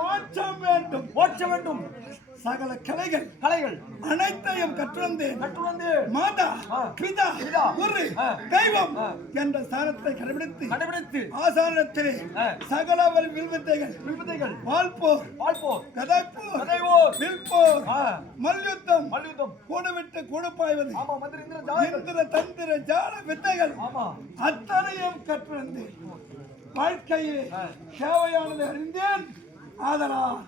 மோட்சம் வேண்டும், மோட்சம் வேண்டும். சகல கலைகள் அனைத்தையும் கற்று மாதா பிதா குரு தெய்வம் என்ற சாரத்தை கடைபிடித்து ஆசாரத்திலே சகல வில்வித்தைகள் வாழ்போர் கதைப்போர் வில்போர் மல்யுத்தம் கூடுவிட்டு கூடுப்பாய்வது இந்திர தந்திர ஜால வித்தைகள் அத்தனையும் கற்று வாழ்க்கையில் சேவையானது அறிந்தேன். ஆதலால்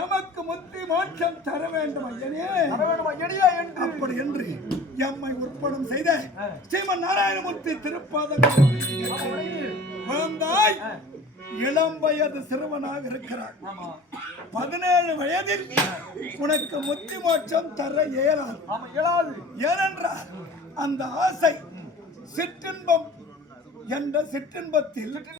எமக்கு முத்தி மோட்சம் தர வேண்டும் ஐயனே அப்படி என்று எம்மை உற்படம் செய்த ஸ்ரீமன் நாராயணமூர்த்தி திருப்பாதங்கள் குழந்தாய் இளம் வயது சிறுவனாக இருக்கிறார். 17 வயதில் உனக்கு முத்தி மோட்சம் தர இயலாது. ஏனென்றால் அந்த ஆசை சிற்றின்பம் என்ற சிற்றின்பத்தில்